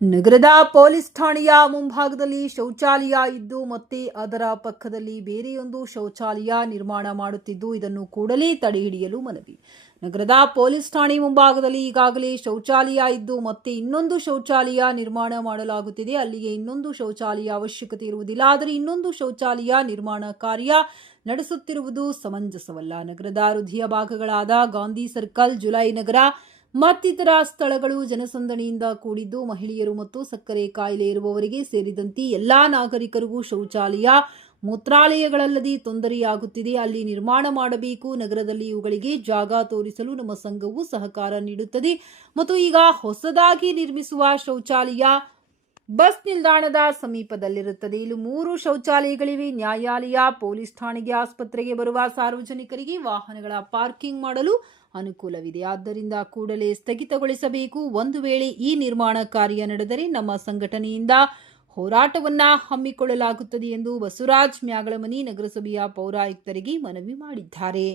ನಗರದ ಪೊಲೀಸ್ ಠಾಣೆಯ ಮುಂಭಾಗದಲ್ಲಿ ಶೌಚಾಲಯ ಇದ್ದು ಮತ್ತೆ ಅದರ ಪಕ್ಕದಲ್ಲಿ ಬೇರೆಯೊಂದು ಶೌಚಾಲಯ ನಿರ್ಮಾಣ ಮಾಡುತ್ತಿದ್ದು, ಇದನ್ನು ಕೂಡಲೇ ತಡೆಹಿಡಿಯಲು ಮನವಿ. ನಗರದ ಪೊಲೀಸ್ ಠಾಣೆ ಮುಂಭಾಗದಲ್ಲಿ ಈಗಾಗಲೇ ಶೌಚಾಲಯ ಇದ್ದು ಮತ್ತೆ ಇನ್ನೊಂದು ಶೌಚಾಲಯ ನಿರ್ಮಾಣ ಮಾಡಲಾಗುತ್ತಿದೆ. ಅಲ್ಲಿಗೆ ಇನ್ನೊಂದು ಶೌಚಾಲಯ ಅವಶ್ಯಕತೆ ಇರುವುದಿಲ್ಲ. ಆದರೆ ಇನ್ನೊಂದು ಶೌಚಾಲಯ ನಿರ್ಮಾಣ ಕಾರ್ಯ ನಡೆಸುತ್ತಿರುವುದು ಸಮಂಜಸವಲ್ಲ. ನಗರದ ಹೃದಯ ಭಾಗಗಳಾದ ಗಾಂಧಿ ಸರ್ಕಲ್, ಜುಲೈ ನಗರ ಮತ್ತಿತರ ಸ್ಥಳಗಳು ಜನಸಂದಣಿಯಿಂದ ಕೂಡಿದ್ದು ಮಹಿಳೆಯರು ಮತ್ತು ಸಕ್ಕರೆ ಕಾಯಿಲೆ ಇರುವವರಿಗೆ ಸೇರಿದಂತೆ ಎಲ್ಲಾ ನಾಗರಿಕರಿಗೂ ಶೌಚಾಲಯ, ಮೂತ್ರಾಲಯಗಳಲ್ಲದೆ ತೊಂದರೆಯಾಗುತ್ತಿದೆ. ಅಲ್ಲಿ ನಿರ್ಮಾಣ ಮಾಡಬೇಕು. ನಗರದಲ್ಲಿ ಇವುಗಳಿಗೆ ಜಾಗ ತೋರಿಸಲು ನಮ್ಮ ಸಂಘವು ಸಹಕಾರ ನೀಡುತ್ತದೆ. ಮತ್ತು ಈಗ ಹೊಸದಾಗಿ ನಿರ್ಮಿಸುವ ಶೌಚಾಲಯ ಬಸ್ ನಿಲ್ದಾಣದ ಸಮೀಪದಲ್ಲಿರುತ್ತದೆ. ಇಲ್ಲಿ ಮೂರು ಶೌಚಾಲಯಗಳಿವೆ. ನ್ಯಾಯಾಲಯ, ಪೊಲೀಸ್ ಠಾಣೆಗೆ, ಆಸ್ಪತ್ರೆಗೆ ಬರುವ ಸಾರ್ವಜನಿಕರಿಗೆ ವಾಹನಗಳ ಪಾರ್ಕಿಂಗ್ ಮಾಡಲು ಅನುಕೂಲವಿದೆ. ಆದ್ದರಿಂದ ಕೂಡಲೇ ಸ್ಥಗಿತಗೊಳಿಸಬೇಕು. ಒಂದು ವೇಳೆ ಈ ನಿರ್ಮಾಣ ಕಾರ್ಯ ನಡೆದರೆ ನಮ್ಮ ಸಂಘಟನೆಯಿಂದ ಹೋರಾಟವನ್ನ ಹಮ್ಮಿಕೊಳ್ಳಲಾಗುತ್ತದೆ ಎಂದು ಬಸವರಾಜ್ ಮ್ಯಾಗಳಮನಿ ನಗರಸಭೆಯ ಪೌರಾಯುಕ್ತರಿಗೆ ಮನವಿ ಮಾಡಿದ್ದಾರೆ.